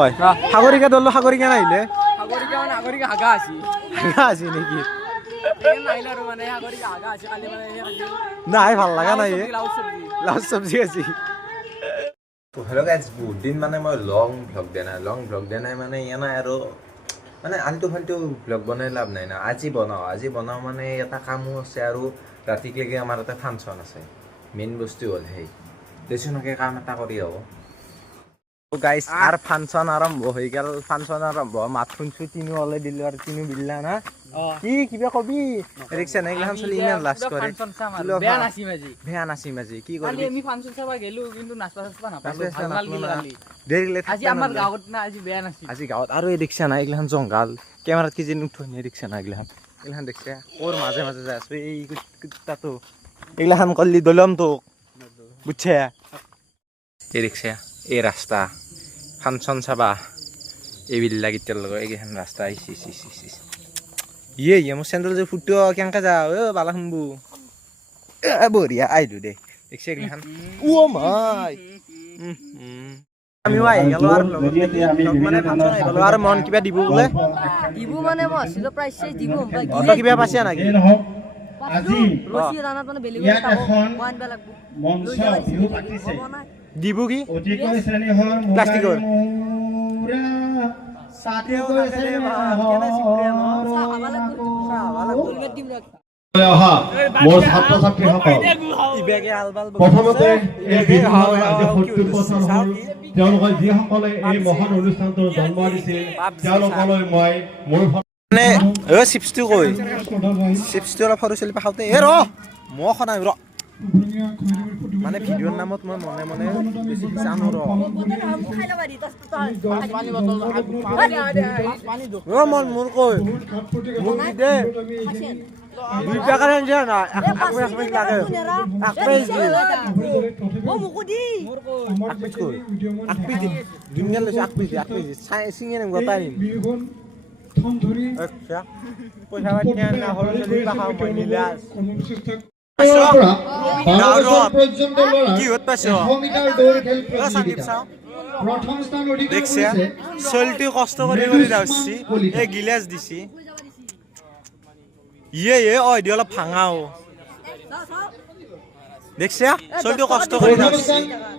হয় সাগৰিকা দল সাগৰিকা নাহিলে সাগৰিকা মানে সাগৰিকা হাগা আছে হাগা আছে নেকি নাহিলে আৰু মানে সাগৰিকা হাগা আছে কালি মানে নাই ভাল লাগা নাই লাউ লাউ চব্জি চব্জি আছে তো হেল্ল' গাইজ বহুত দিন মানে মই লং ভ্লগ দিয়া নাই মানে ইয়া নাই আৰু মানে আল্টু ফাল্টু ভ্লগ বনাই লাভ নাই না আজি বনাওঁ মানে এটা কামো আছে আৰু ৰাতিলৈকে আমাৰ এটা ফাংচন আছে মেইন বস্তু হ'ল সেই দেচোনকে কাম এটা কৰি হ'ব গাইজ আৰু ফাংচন আৰম্ভ হৈ গেল ফাংচন আৰম্ভ মাত শুনছো তিনিও ওলাই দিলো আৰু তিনিও বিল্লা না কি কিবা কবি ৰিক্সা নাই গিলাখান চলি ইমান লাজ কৰে বেয়া নাচিম আজি কি কৰিবি আমি ফাংচন চাবা গেলো কিন্তু নাচবা নাপালো আজি আমাৰ গাঁৱত না আজি বেয়া নাচি আজি গাঁৱত আৰু এই ৰিক্সা নাই এইগিলাখান জংঘাল কেমেৰাত কি যেন উঠোঁ ৰিক্সা নাই এইগিলাখান দেখছে ক'ৰ মাজে মাজে যাই আছো এই তাতো এইগিলাখান কৰিলি দলম তোক বুজছে এই ৰিক্সা এই ৰাস্তা ফাংচন চাবা এইবিলাক এতিয়াৰ লগত এইকেইখন ৰাস্তা ইয়ে মোৰ চেণ্ডেল যে ফুটো কেনেকৈ যা বালা শুনবো বঢ়িয়া আহিলো দে দেখছে এইগিলাখান মাই আমিও আহি গেলো আৰু মন কিবা দিব বোলে দিব মানে মই আছিলো প্ৰায় শেষ দিব তই কিবা পাইছা নেকি আজি ৰছী ৰানাত মানে বেলেগ এখন ওয়ান বে লাগব মঞ্চ বিহু পাতিছে দিব কি অতিকৈ শ্ৰেণীহৰ প্লাষ্টিকৰ মোৰ ছাত্ৰ ছাত্ৰীসকল প্ৰথমতে এই বিহুৰ আজি ৭০ বছৰ হ'ল তেওঁলোকে যিসকলে এই মহান অনুষ্ঠানটোৰ জন্ম দিছিল তেওঁলোকলৈ মই মোৰ মানে চিপছটো কৈ চিপছটো অলপ সৰু ছোৱালী পাখাওঁতে এ ৰ মই খনাই ৰ মানে ভিডিঅ'ৰ নামত মই মনে মনে বেছি জানো ৰ মন মোৰ কৈ মোক দি দে 2 টাকা দিয়া না 1 পেজ লাগে 1 পেজ দি ও মুকু দি 1 পেজ কৈ 1 পেজ দুনিয়া লৈছে 1 পেজ চাই সিঙে নেম গতাই নিম আচ্ছা পয়সা বাটিয়া না হল যদি পাখাও মই নিলাস কি হত পাইছো প্ৰথম স্থান অধিকাৰ দেখছে কৰিছে চলটি কষ্ট কৰি কৰি যাচ্ছি এই গিলাস দিছি ইয়ে ওই দি অলপ ভাঙাও দেখছে চলটি কষ্ট কৰি যাচ্ছি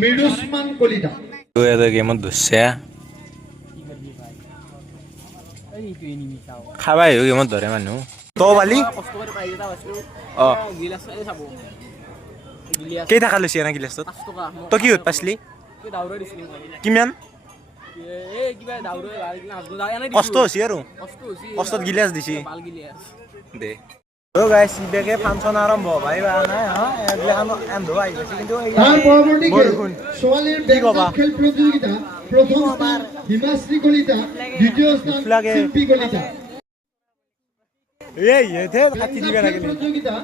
মৃদুস্মান কলিতা তো এটা গেমত ধৰছে খাবাই গেমত ধৰে মানুহ তো বালি কষ্ট কৰি পাই এটা আছিলো অ গিলাস চাব গিলাস কেই টাকা লৈছি না গিলাসত 5 টকা তো কি হত পাছলি দাউৰে দিছিলি কিমান এই কিবা দাউৰে এনে কষ্ট হৈছে আৰু কষ্ট হৈছে কষ্টত গিলাস দিছি বাল গিলাস দে ও গাইস ইবেকে ফাংচন আৰম্ভ ভাইবা নাই হা এগলাখান এন্ধো আই গৈছে কিন্তু এই তাৰ পৰৱৰ্তীকে বৰষুণ ছোৱালীৰ কি কবা? বেকআপ খেল প্ৰতিযোগিতা প্ৰথম স্থান হিমাশ্ৰী কলিতা দ্বিতীয় স্থান লাগে। শিল্পী কলিতা এই এতে হাতি দিবা লাগিল প্ৰতিযোগিতা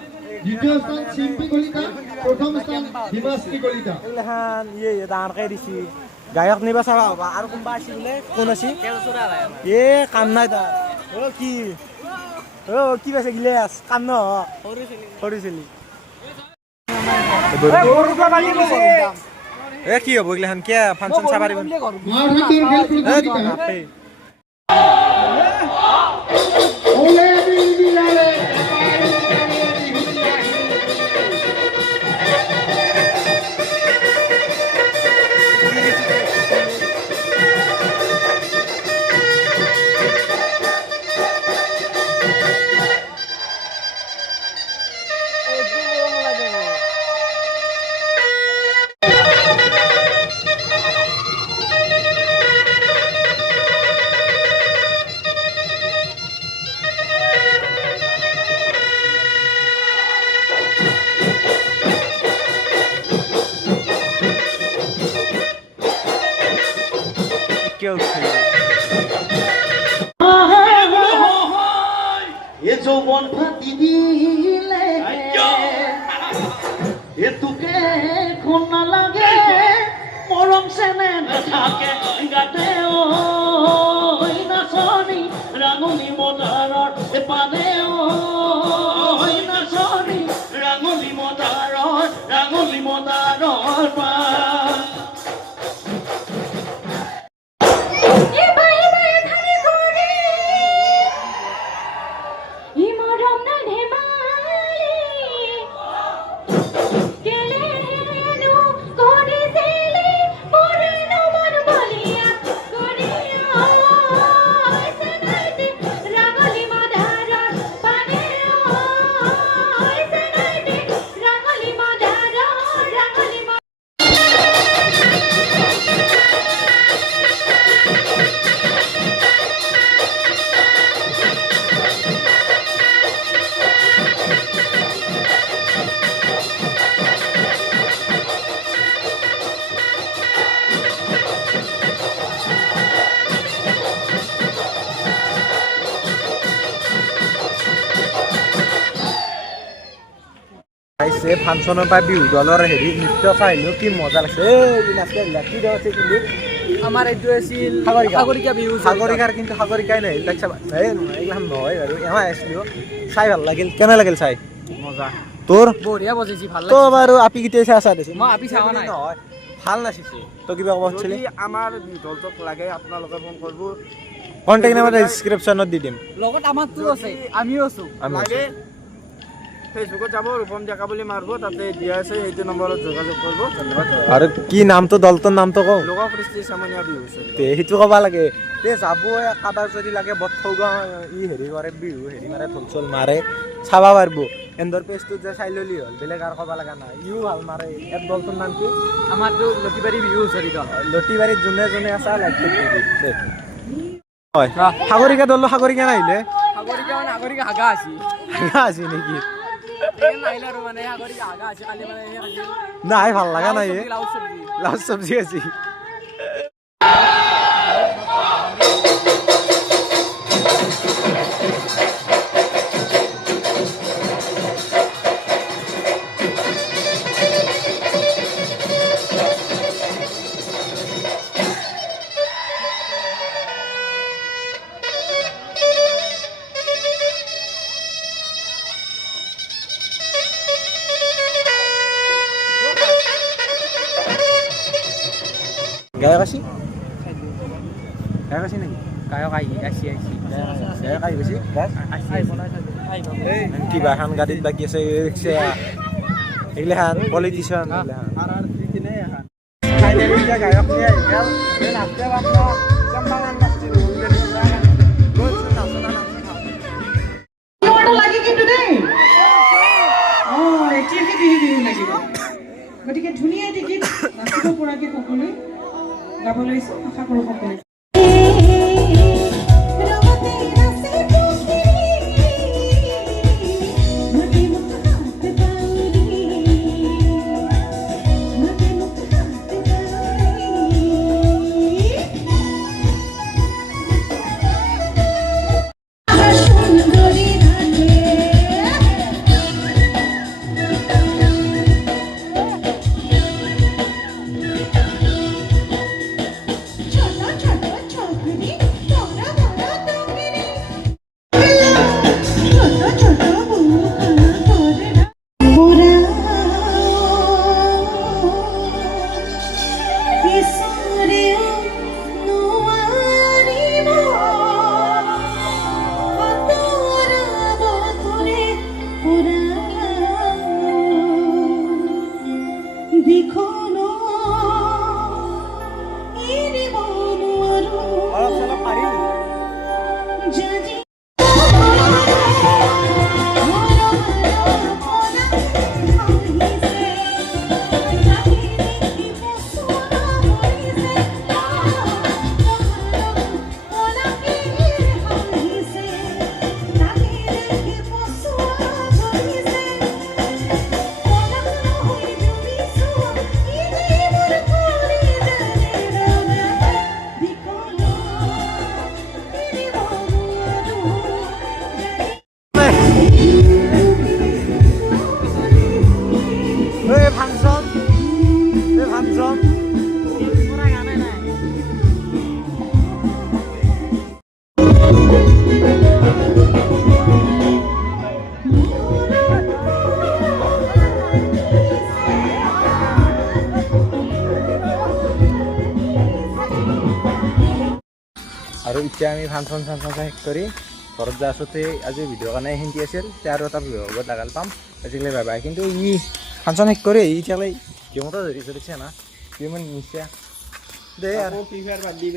দ্বিতীয় স্থান শিল্পী কলিতা প্ৰথম স্থান হিমাশ্ৰী কলিতা এগলাখান ডাঙৰকে দিছি গায়ক নিবা চাবা হবা আৰু কোনবা আছে বোলে কোন আছে এ কাম নাই তাৰ কি পাইছে গিলাস কাম ন সৰু চলি এ কি হ'ব এগলাখান কিয় ফাংচন চাবা দিব মাৰধাৰ খেল প্ৰতিযোগিতা ওলে বিলবিলালে কিয় উঠিলে এ যৌবন ফাটি দিলে এ তোকে কোন নালাগে মৰম চেনে নাথাকে গাতে ঐ নাচনি ৰাঙনি মদাৰৰ পানে ঐ নাচনি ৰাঙনি মদাৰৰ পা লাগছে ফাংচনৰ পৰা বিহু দলৰ হেৰি নৃত্য চাইলো কি মজা লাগছে এই নাচে কি দেওয়াছে কিন্তু আমাৰ এইটো আছিল সাগৰিকা। সাগৰিকা বিহু সাগৰিকাৰ কিন্তু সাগৰিকাই নাই তাক চাবা এই এইগিলাখান নহয় বাৰু এমাই আছিলো চাই ভাল লাগিল কেনে লাগিল চাই মজা তোৰ বঢ়িয়া বজাইছি ভাল তো লাগিছে বাৰু আপি কেতিয়া চাই আছা দেচোন মই আপি চাৱা নাই। নহয় ভাল নাচিছে তো কিবা ক'ব খুজিছিলি আমাৰ দলটোক লাগে আপোনালোকে ফোন কৰিব কণ্টেক্ট নাম্বাৰ ডেছক্ৰিপশ্যনত দি দিম লগত আমাৰতো আছে আমিও আছো আমি লাগে ফেচবুকত যাব ৰূপম ডেকা বুলি মাৰিব তাতে দিয়া আছে সেইটো নম্বৰত যোগাযোগ কৰিব ধন্যবাদ আৰু কি নামটো দলটোৰ নামটো কওঁ লোক কৃষ্টি চামনীয়া বিহু হুঁচৰি তে সেইটো ক'ব লাগে তে যাব কাৰোবাৰ যদি লাগে বথৌগাঁও ই হেৰি কৰে বিহু হেৰি মাৰে ঢোল চোল মাৰে চাব পাৰিব এন্দৰ পেজটোত যে চাই ল'লি হ'ল বেলেগ আৰু ক'ব লগা নাই ইও ভাল মাৰে ইয়াত দলটোৰ নাম কি আমাৰতো লতিবাৰী বিহু হুঁচৰি দল লতিবাৰীত যোনে যোনে আছে লাইক হয় সাগৰিকা দল সাগৰিকা নাহিলে সাগৰিকা মানে সাগৰিকা হাগা আছে আছে নেকি নাহিলে আৰু মানে সাগৰিকা হাগা আছে কালি মানে সেই আছিল নাই ভাল লগা নাই লাউ চব্জি লাউ চব্জি আছে গায়ক আছি গায়ক আছি নেকি গায়ক আইছি গায়ক আহি গৈছি কিবা এখন গাড়ীত বাকী আছে ৰিক্সা এইগিলাখান পলিটিচিয়ান গায়ক নিয়ে আহি গেল নাচতে পারলো কেমন নাচছিল লাগে কিন্তু দেই এতিয়াকে বিহু লাগিব গতিকে ধুনীয়া টিকিট নাচিব পৰাকৈ সকলোৱে গাব লৈছোঁ আশা কৰোঁ সকলোৱে আৰু এতিয়া আমি ফাংচন শেষ কৰি ঘৰত যা আছোঁতে আজি ভিডিঅ'ৰ কাৰণে হিন্দি আছিল তে আৰু এটা ভিডিঅ'ত লগাল পাম আজিকালি বাই বাই কিন্তু ই ফাংচন শেষ কৰি এতিয়ালৈ গেমতো ধৰি চলিছে না গেমত নিছে দে আৰু ফ্ৰী ফায়াৰ বাদ দি